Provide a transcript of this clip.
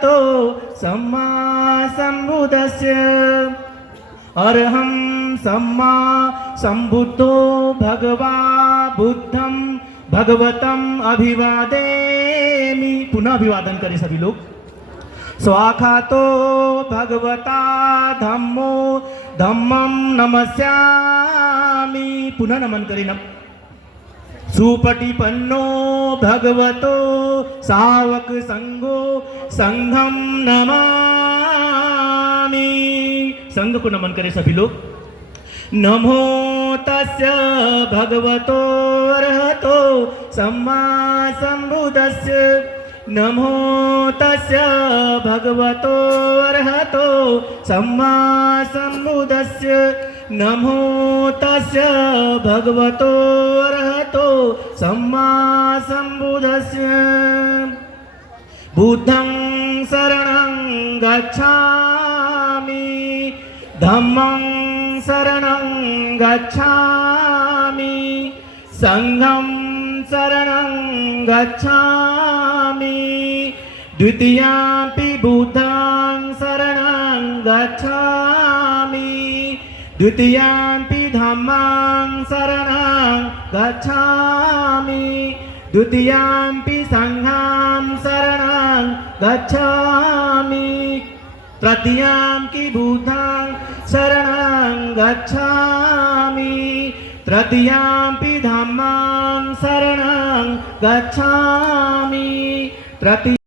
अरहतो सम्मा सम्बुद्धस्य अरहं सम्मा सम्बुद्धो भगवा बुद्धं भगवतम अभिवादेमि। पुनः अभिवादन करें सभी लोग। स्वाखातो भगवता धम्मो धम्मं नमस्यामि। पुनः नमन करें। सुपटिपन्नो भगवतो सावक संगो संघम नमामि। संघ को नमन करें सभी लोग। नमो तस्य भगवतो अरहतो सम्मा सम्बुद्धस्य नमो तस्य भगवतो अरहतो सम्मा सम्बुद्धस्य नमो तस्य भगवतो अरहतो सम्मा सम्बुद्धस्य। बुद्धं शरणं गच्छामि धम्मं शरणं गच्छामि संघं शरणं गच्छामि द्वितीयंपि बुद्धं शरणं गच्छामि द्वितीयंपि धम्मं शरणं गच्छामि द्वितीयंपि संघं शरणं गच्छामि तृतीयंपि बुद्धं शरणं गच्छामि तृतीयंपि धम्मं शरणं गच्छामि तृतीय